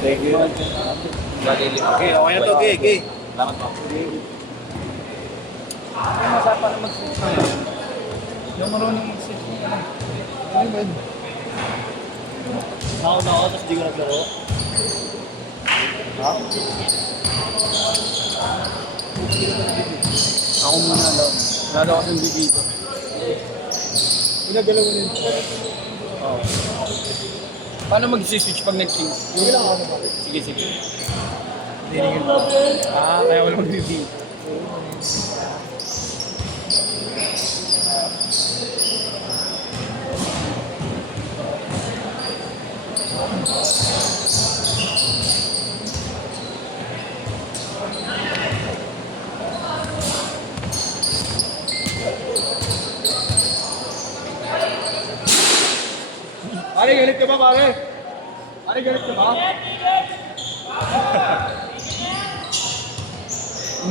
Thank you. Okay, okay na to, okay, okay. Salamat po. Ay, masarap na mag-switch na yun. Yung marunong mag-switch na yun. Ano ba yun? Nauna ako, tapos di ko naglaro. Ha? Ako muna lang. Lalo ako hindi dito. Pinagalaw mo rin. Oo. Paano mag-switch pag nag-sync? Sige lang ako. Sige, sige. Kaya wala mag-review. Pare, galit ka ba, pare? Pare, galit ka ba?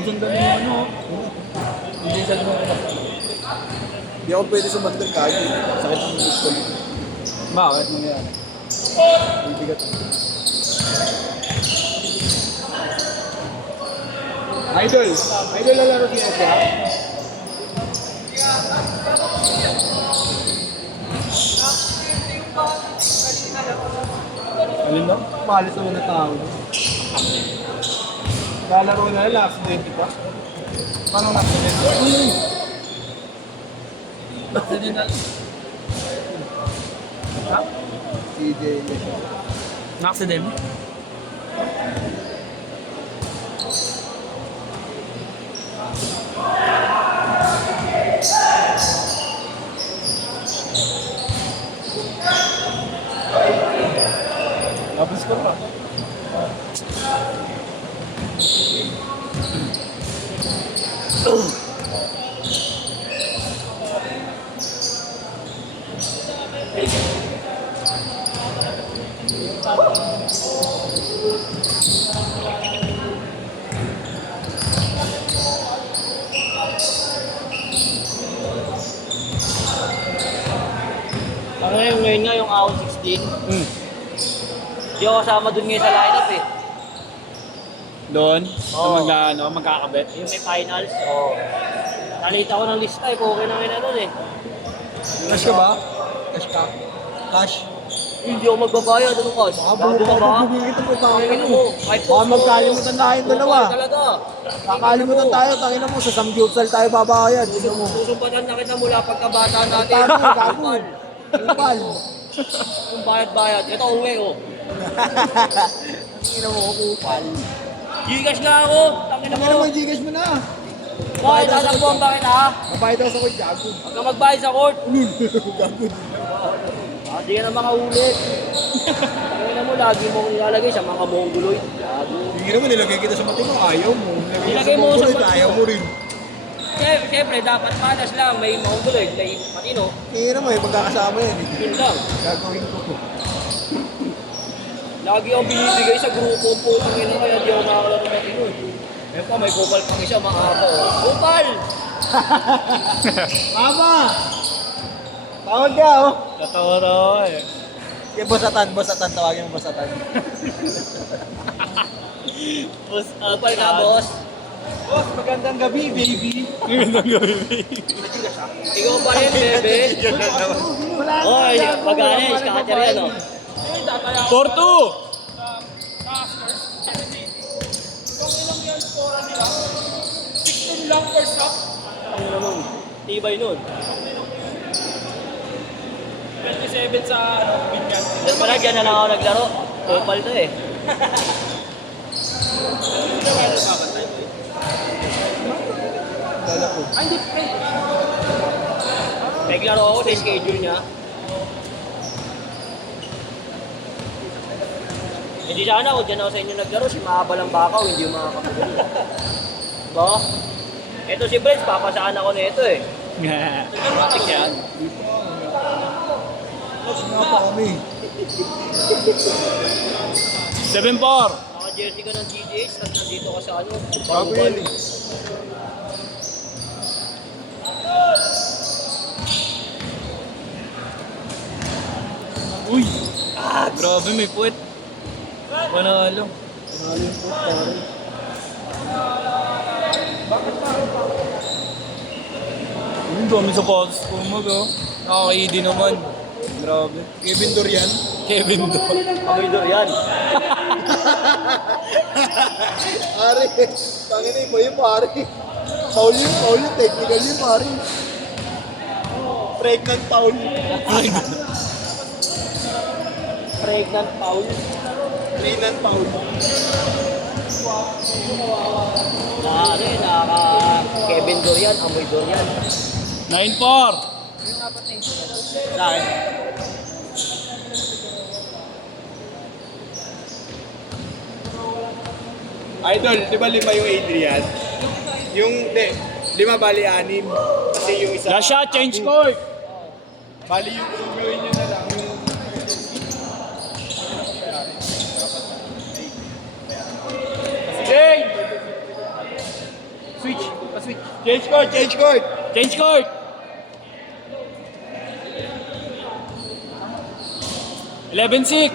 Sundan mo ano? Hindi sa mo. Hindi ako pwede sumandal kahit sakit ang gusto ko. Bakit mo yan? Bibigat. Idol! Idol na laro siya siya. Alin ba? Mahalis naman na tao. Lalaro na lang, accident pa. Paano na-accident? Accident na. Ha? CJ. Na-accident? Labis ko pa. Ano yung ngayon nga, yung AO 16? Hindi ako kasama dun ngayon sa lineup eh. Doon? Oo. Magkakabit? Yung may finals, oo. Nalita ko ng lista eh, kung okay na ngayon ano eh. Cash ka ba? Cash ka? Cash? Hindi ako magbabayad, ano ka? Bago ka ba? Bubigit ang Tangin mo. Baka magkalimutan na kayong dalawa. Talaga. Kakalimutan tayo, tangina mo, sa Samgyupsal tayo babayad. Tignan mo. Susumpatan na kita mula pagkabata natin. Tago, gago. Kupal. Kung bayad-bayad. Ito uwi oh. Tignan mo, kupal. Gigas nga ako. Tangin Tangina mo. mo, Gcash mo na. Bakit tatakbuhan ba kita ha? Mabayad ako sa court, gago. Huwag ka magbayad sa court. Gago. Hindi ka na makaulit. Tangin mo, lagi mo nilalagay sa mga mongoloid. Gago. Hindi naman nilagay kita sa matino, ayaw mo. Nilagay mo sa matino. ayaw mo rin. Siyempre, dapat patas lang. May mongoloid, may matino. Hindi naman, magkakasama yan. Yun lang. Gagawin ko. Lagi akong binibigay sa grupo po. Tangin kaya di ako nakakalaro ng matino. Eh pa, may kupal pang isa, mga ako. Kupal! Mama! Tawag ka, oh. Totoo na eh. Kaya Bossatan, tawagin mo Bossatan. Boss, kupal ka, boss. Boss, magandang gabi, baby. Ikaw pa rin, bebe. Oy, pag-anes, kakater yan, oh. 4-2! Ano naman, tibay nun. 27 sa Binyan. Dahil pala, dyan na lang ako naglaro. Kupal to eh. Dala ko. Naglaro ako sa schedule niya. Hindi sana ako dyan ako sa inyo naglaro. Si Mahaba lang bakaw, hindi yung mga kapatid. Diba? Ito si Brent, papasaan ako na ito eh. Automatic yan. Nga pa kami. 7-4. Naka-jersey ka ng GDH at nandito ka sa ano, Bago Pangubal. yan eh. Uy! Grabe, may puwet. Panalo. Panalo yung foot, pare. Ang dami sa pass. Pumag oh. Nakaka-ED naman. Grabe. Kevin Dorian. Kevin Do. Amoy durian. Pare, tangin na iba yun, pare. Foul yun, technical yun, pare. Pregnant foul. Pregnant foul. Pregnant foul. Kevin Dorian, amoy durian. 9-4. Saan? Idol, di ba 5 yung Adrian? Yung, di, 5 bali 6. Kasi yung isa... Last shot, change court. Bali yung gawin nyo na lang. Yung... Change. Switch. Pa-switch. Change court, change court! Change court. 11-6.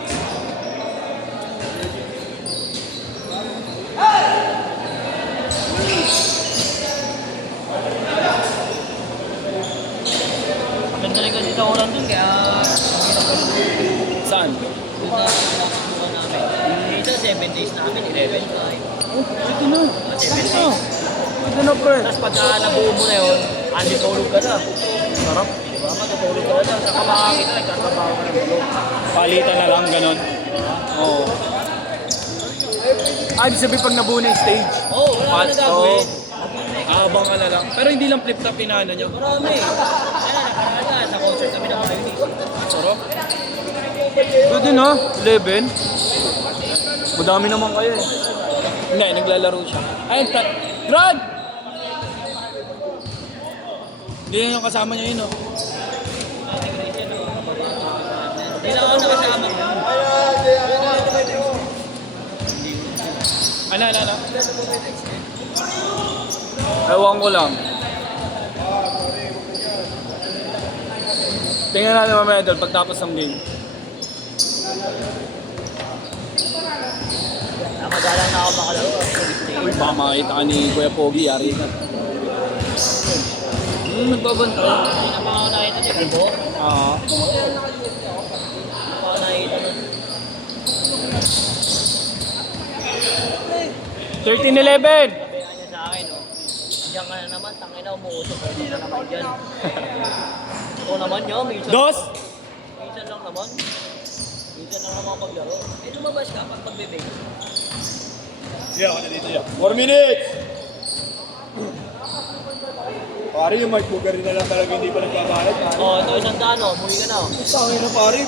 Maganda rin kasi tawaran dun, kaya... Saan? Doon na nakukuha namin. Isa 7 days namin, 11 tayo. Pwede na. 7 days. Pwede na, pre. Tapos pagka nabuo mo na yun, andi tulog ka na. Sarap. Diba? Matutulog ka na lang. Saka makakita, nagkakabaho ka ng tulog. Palitan na lang, ganon. Oo. Ah, ibig sabihin pag nabuo na yung stage. Oo, wala ka na gagawin. Abang ka na lang. Pero hindi lang flip-top inaano nyo. Marami. Kaya nakaraan na, sa concert kami ng mga yun. Sarap. Pwede na. 11. Madami naman kayo eh. Hindi, naglalaro siya. Ayun, Grad! Hindi yan yung kasama niya yun, oh. Hindi na ako nakasama. Ano? Ewan ko lang. Tingnan natin mamaya doon pagtapos ng game. Nakagalang na ako makalaro. Uy, baka makita ka ni Kuya Pogi, yari na. Nagbabanta. Hindi na pa ako nakita niya. Ibo? Oo. Hindi pa ako nakita nun. 13-11. Sabi nga niya sa akin, oh. Diyan ka na naman, tangin na, umuusok. Ito na naman dyan. Ito naman niya, minsan. Dos. Minsan lang naman. Minsan lang naman paglaro. Eh, lumabas ka pag magbibig. Yeah, ako na dito yan. 4 minutes! Pare, yung Mike Bugari na lang talaga hindi pa nagbabayad. Oh, ito isang daan, oh. Muli ka na, oh. Tangin na, pare.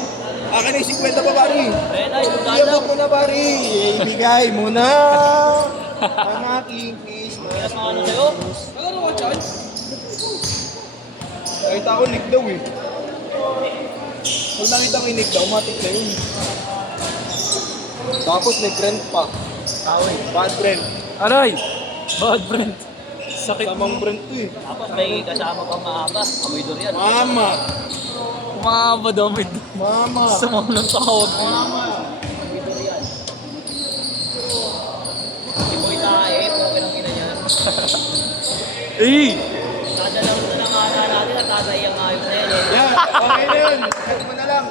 Akin na yung 50 pa, pare. Ayan na, isang daan Iyabot lang. mo na, pare. Ibigay mo na. Ang aking please. Kaya sa ano sa'yo? Ano ka, Chan? Nakita ko Nick daw eh. Pag nakita ko yung Nick daw, matik na yun. Tapos may friend pa. Tawin. Bad friend. Aray! Bad friend. Sakit. Samang friend to eh. Tapos may kasama pang mahaba. Amoy durian. Mama! Kumahaba daw may Mama! sa mga ng tawag. Amoy durian. Si Boy Tae, okay lang ina niya. Eh! Dadalaro na ng ana natin at tatay ang ayos na yan, eh. Yan! Okay na yun! Cut mo na lang.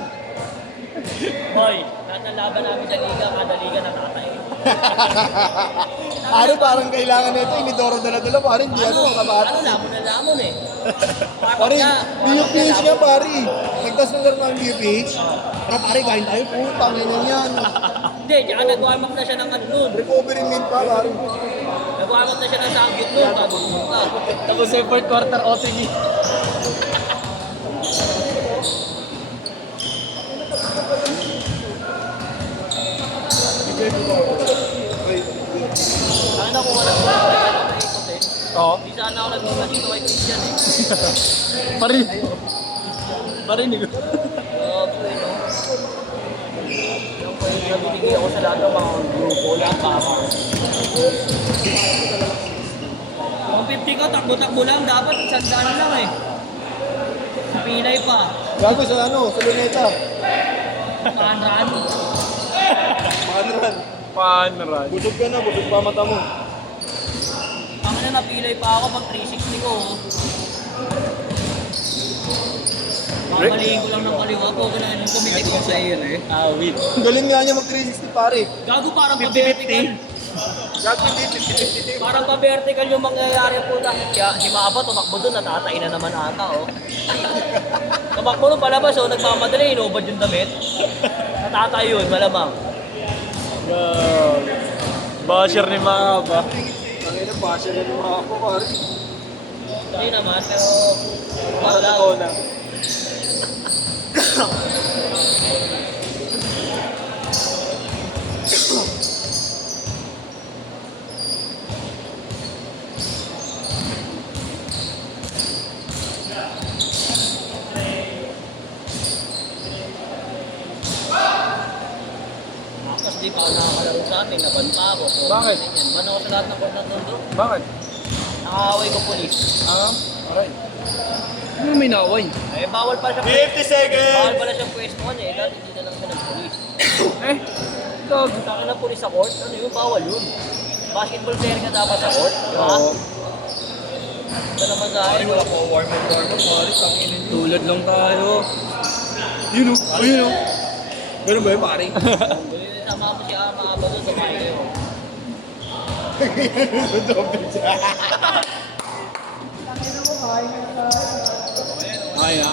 Boy, lahat ng laban namin sa liga, kada liga natatay. Ano parang kailangan nito, inidoro dala-dala pare, hindi ano, kabatas. Ano, lamon na lamon eh. Pare, BUPH nga pare. Nagtas ng laro ng BUPH. Pero pare, kain tayo po, tangin na yan. Hindi, tsaka nag-warm up na siya ng ano nun. Recovery meal pa pare. Nag-warm up na siya ng samgyup nun, bago pumunta. Tapos yung fourth quarter OTG. Sana kung walang ikot eh. Oo. Di sana ako nagmumula dito kay Christian eh. Parinig. Grabe, no? Yung nabibigay ako sa lahat ng mga grupo, lahat baka. Kung 50 ka, takbo-takbo lang, dapat isang daan lang eh. Pilay pa. Gago sa ano, sa luneta. Maan-raan. Manuran. Panran. Busog ka na, busog pa mata mo. Ang na napilay pa ako pag 360 ko. Oh. Mamalihin ko lang ng kaliwa ko. Kailangan yung kumitik ko sa iyo eh. Win. Ang galing nga niya mag 360 pare. Gago parang pa-vertical. Gago hindi, 50-50. Parang pa-vertical yung mangyayari po na. Kaya si Maba tumakbo doon, natatay na naman ata oh. Tumakbo nung palabas oh, nagmamadali, inubad yung damit. Natatay yun, malamang. Basher ni Maaba. Ang ina, basher na yung mga ako pare. Hindi naman, pero... Para totoo na. Tapos di pa ako nakakalaro sa amin, nabanta ako. Bakit? Ban ako sa lahat ng court na tondo. Bakit? Nakakaway ko pulis. Alright. Ano may naway? Eh, bawal pala siya 50 seconds! Bawal pala siyang pwestuhan eh. Dati hindi na lang siya nag-police. Eh? Dog. Taka na pulis sa court, ano yun? Bawal yun. Basketball player ka dapat sa court, di ba? Oo. Ito naman sa akin. Wala po warm up pare. Tangin na Tulad lang tayo. Yun o, ayun o. Ganun ba yun pare? Sama mo si Ama Aba doon sa bahay kayo. Ay ha.